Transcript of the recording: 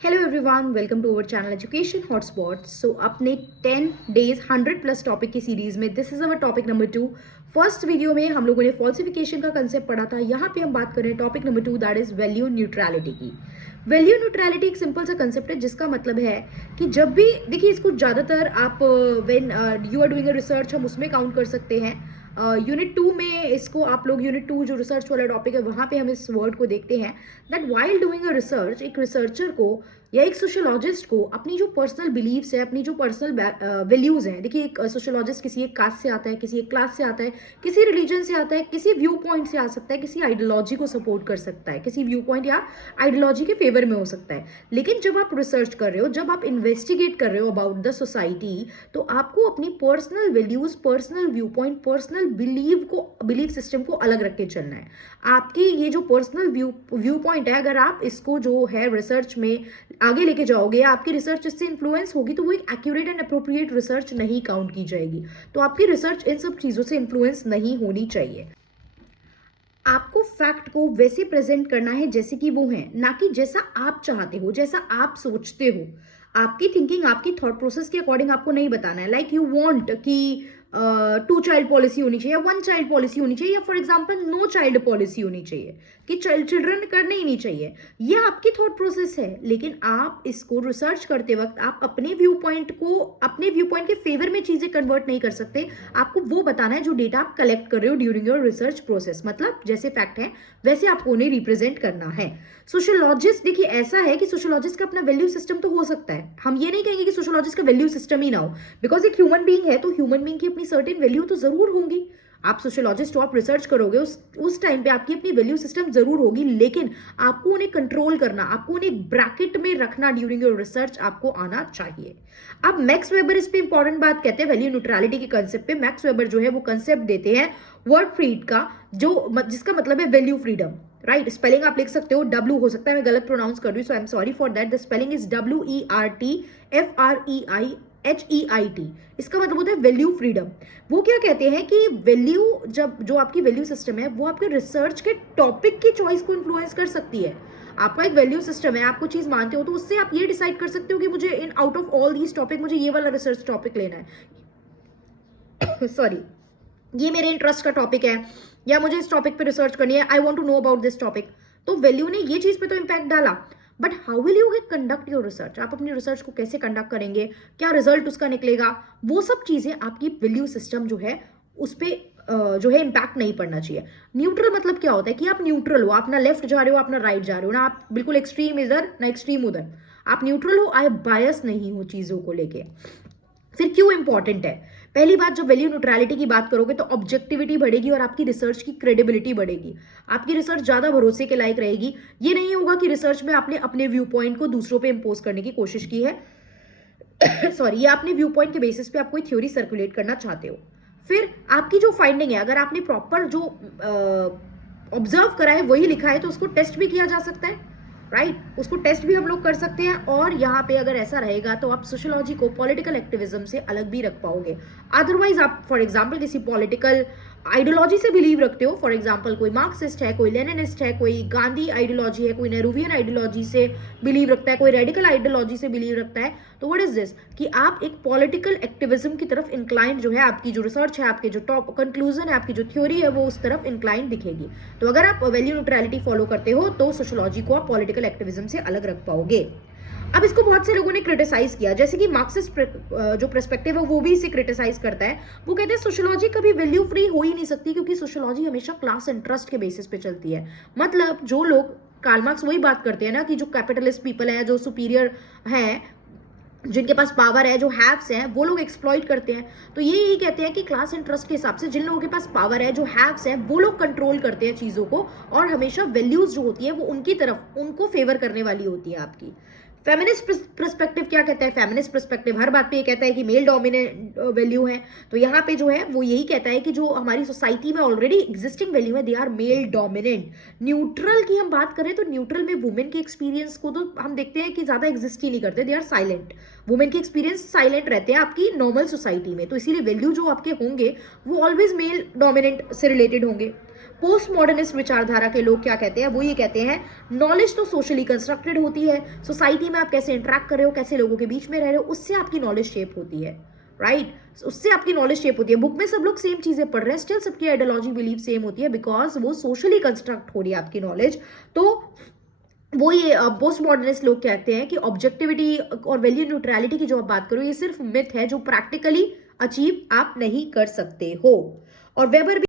Hello everyone, welcome to our channel Education Hotspot. So अपने 10 days 100 plus topic की series में this is our topic number 2. First video में हम लोगों ने फॉल्सिफिकेशन का कंसेप्ट पढ़ा था. यहाँ पे हम बात कर रहे हैं topic number 2, that is value neutrality की. वैल्यू न्यूट्रलिटी एक सिंपल सा कंसेप्ट है जिसका मतलब है कि जब भी देखिए इसको ज़्यादातर आप when you are doing a research हम उसमें काउंट कर सकते हैं. यूनिट 2 में इसको आप लोग यूनिट 2 जो रिसर्च वाला टॉपिक है वहाँ पे हम इस वर्ड को देखते हैं that while doing a research एक रिसर्चर को या एक सोशोलॉजिस्ट को अपनी जो पर्सनल बिलीव्स है, अपनी जो पर्सनल वैल्यूज हैं. देखिए एक सोशोलॉजिस्ट किसी एक कास्ट से आता है, किसी एक क्लास से आता है, किसी रिलीजन से आता है, किसी व्यू पॉइंट से आ सकता है, किसी आइडियोलॉजी को सपोर्ट कर सकता है, किसी व्यू पॉइंट या आइडियोलॉजी के फेवर में हो सकता है. लेकिन जब आप रिसर्च कर रहे हो, जब आप इन्वेस्टिगेट कर रहे हो अबाउट द सोसाइटी, तो आपको अपनी personal values, personal view point, personal believe system को अलग रख के चलना है. आपकी ये जो पर्सनल व्यू पॉइंट है, अगर आप इसको जो है रिसर्च में आगे लेके जाओगे, आपकी रिसर्च इससे इन्फ्लुएंस होगी, तो वो एक एक्यूरेट एंड अप्रोप्रिएट रिसर्च नहीं काउंट की जाएगी. तो आपकी रिसर्च इन सब चीजों से इन्फ्लुएंस नहीं होनी चाहिए. आपको फैक्ट को वैसे प्रेजेंट करना है जैसे कि वो है, ना कि जैसा आप चाहते हो, जैसा आप सोचते हो. आपकी थिंकिंग, आपकी थॉट प्रोसेस के अकॉर्डिंग आपको नहीं बताना है. लाइक यू वांट कि 2 चाइल्ड पॉलिसी होनी चाहिए, 1 चाइल्ड पॉलिसी होनी चाहिए, या for example no child policy होनी चाहिए कि चिल्ड्रन करने ही नहीं चाहिए. ये आपकी थॉट प्रोसेस है. लेकिन आप इसको रिसर्च करते वक्त आप अपने व्यू पॉइंट के फेवर में चीजें कन्वर्ट नहीं कर सकते. आपको वो बताना है जो डेटा आप कलेक्ट कर रहे हो ड्यूरिंग योर रिसर्च प्रोसेस. मतलब जैसे फैक्ट है वैसे आपको उन्हें रिप्रेजेंट करना है. सोशोलॉजिस्ट, देखिए ऐसा है कि सोशोलॉजिस्ट का अपना वैल्यू सिस्टम तो हो सकता है. हम ये नहीं कहेंगे कि सोशोलॉजिस्ट का वैल्यू सिस्टम ही ना हो, बिकॉज एक ह्यूमन बीइंग है तो ह्यूमन बीइंग की अपनी सर्टेन वैल्यू तो जरूर होंगी. आप सोशोलॉजिस्ट हो, आप रिसर्च करोगे, उस टाइम पे आपकी अपनी वैल्यू सिस्टम जरूर होगी, लेकिन आपको उन्हें कंट्रोल करना, आपको उन्हें ब्रैकेट में रखना ड्यूरिंग योर रिसर्च आपको आना चाहिए. अब मैक्स वेबर इस पे इंपॉर्टेंट बात कहते हैं वैल्यू न्यूट्रलिटी के कंसेप्ट पे. मैक्स वेबर जो है वो कंसेप्ट देते हैं वर्ड फ्रीड का, जिसका मतलब है वैल्यू फ्रीडम. राइट, स्पेलिंग आप लिख सकते हो, डब्ल्यू हो सकता है मैं गलत प्रोनाउंस कर रही हूँ, so I am sorry for that. The spelling is WERTFREIHEIT. इसका मतलब होता है वैल्यू फ्रीडम. वो क्या कहते हैं कि वैल्यू, जब जो आपकी वैल्यू सिस्टम है वो आपके रिसर्च के टॉपिक की चॉइस को इन्फ्लुएंस कर सकती है. आपका एक वैल्यू सिस्टम है, आप कुछ चीज मानते हो, तो उससे आप ये डिसाइड कर सकते हो कि मुझे in out of all these topic मुझे ये वाला रिसर्च टॉपिक लेना है. सॉरी, ये मेरे इंटरेस्ट का टॉपिक है या मुझे इस टॉपिक पे रिसर्च करनी है, I want to know about this topic. तो वैल्यू ने ये चीज पे तो इंपैक्ट डाला, but how will you conduct your research. आप अपनी रिसर्च को कैसे कंडक्ट करेंगे, क्या रिजल्ट उसका निकलेगा, वो सब चीजें आपकी वैल्यू सिस्टम जो है उस पर जो है इंपैक्ट नहीं पड़ना चाहिए. न्यूट्रल मतलब क्या होता है कि आप न्यूट्रल हो, आप ना लेफ्ट जा रहे हो, आप ना राइट जा रहे हो, ना आप बिल्कुल एक्सट्रीम इधर ना एक्सट्रीम उधर. आप न्यूट्रल हो, आप बायस नहीं हो चीजों को लेके. फिर क्यों इंपॉर्टेंट है? पहली बात, जब वैल्यू न्यूट्रलिटी की बात करोगे तो ऑब्जेक्टिविटी बढ़ेगी और आपकी रिसर्च की क्रेडिबिलिटी बढ़ेगी. आपकी रिसर्च ज्यादा भरोसे के लायक रहेगी. ये नहीं होगा कि रिसर्च में आपने अपने व्यू पॉइंट को दूसरों पे इंपोज करने की कोशिश की है. सॉरी, ये आपने व्यू पॉइंट के बेसिस पे आप कोई थ्योरी सर्कुलेट करना चाहते हो. फिर आपकी जो फाइंडिंग है, अगर आपने प्रॉपर जो ऑब्जर्व करा है वही लिखा है, तो उसको टेस्ट भी किया जा सकता है. राइट, उसको टेस्ट भी हम लोग कर सकते हैं. और यहाँ पे अगर ऐसा रहेगा तो आप सोशोलॉजी को पॉलिटिकल एक्टिविज्म से अलग भी रख पाओगे. अदरवाइज आप फॉर एग्जांपल किसी पॉलिटिकल आइडियोलॉजी से बिलीव रखते हो, फॉर एग्जांपल कोई मार्क्सिस्ट है, कोई लेनिनिस्ट है, कोई गांधी आइडियोलॉजी है, कोई नेहरूवियन आइडियोलॉजी से बिलीव रखता है, कोई रेडिकल आइडियोलॉजी से बिलीव रखता है, तो व्हाट इज दिस कि आप एक पॉलिटिकल एक्टिविज्म की तरफ इंक्लाइंड जो है, आपकी जो रिसर्च है, आपके जो टॉप कंक्लूजन है, आपकी जो थ्योरी है, वो उस तरफ इंक्लाइंड दिखेगी. तो अगर आप वैल्यू न्यूट्रलिटी फॉलो करते हो तो सोशोलॉजी को आप पॉलिटिकल एक्टिविज्म से अलग रख पाओगे. अब इसको बहुत से लोगों ने क्रिटिसाइज किया, जैसे कि मार्क्सिस्ट जो पर्सपेक्टिव है वो भी इसे क्रिटिसाइज करता है. वो कहते हैं सोशोलॉजी कभी वैल्यू फ्री हो ही नहीं सकती, क्योंकि सोशोलॉजी हमेशा क्लास इंटरेस्ट के बेसिस पे चलती है. मतलब जो लोग, कार्ल मार्क्स वही बात करते हैं ना कि जो कैपिटलिस्ट पीपल है, जो सुपीरियर है, जिनके पास पावर है, जो हैव्स हैं, वो लोग एक्सप्लॉइट करते हैं. तो ये यही कहते हैं कि क्लास इंटरेस्ट के हिसाब से जिन लोगों के पास पावर है, जो हैव्स हैं, वो लोग कंट्रोल करते हैं चीजों को, और हमेशा वैल्यूज जो होती है वो उनकी तरफ, उनको फेवर करने वाली होती है आपकी. फेमिनिस्ट पर्सपेक्टिव क्या कहता है? फेमिनिस्ट पर्सपेक्टिव हर बात पे ये कहता है कि मेल डोमिनेंट वैल्यू है. तो यहाँ पे जो है वो यही कहता है कि जो हमारी सोसाइटी में ऑलरेडी एग्जिस्टिंग वैल्यू है, they are male dominant. Neutral की हम बात करें तो न्यूट्रल में वुमेन के एक्सपीरियंस को तो हम देखते हैं कि ज्यादा एग्जिस्ट ही नहीं करते, दे आर साइलेंट. वुमेन के एक्सपीरियंस साइलेंट रहते हैं आपकी नॉर्मल सोसाइटी में, तो इसीलिए वैल्यू जो आपके होंगे वो ऑलवेज मेल डोमिनेंट से रिलेटेड होंगे. पोस्ट मॉडर्निस्ट विचारधारा के लोग क्या कहते हैं, वो ये कहते हैं नॉलेज तो सोशली कंस्ट्रक्टेड होती है, सोसाइटी में आप कैसे इंटरेक्ट कर रहे हो, कैसे लोगों के बीच में रह रहे हो, उससे आपकी नॉलेज शेप होती है, राइट उससे आपकी नॉलेज शेप होती है। बुक में सब लोग सेम चीजें पढ़ रहे हैं, स्टिल सबकी आइडियोलॉजी बिलीव सेम होती है, बिकॉज वो सोशली कंस्ट्रक्ट हो रही है आपकी नॉलेज। तो वो ये पोस्ट मॉडर्निस्ट लोग कहते हैं कि ऑब्जेक्टिविटी और वैल्यू न्यूट्रलिटी की जो आप बात करो, ये सिर्फ मिथ है जो प्रैक्टिकली अचीव आप नहीं कर सकते हो। और वेबर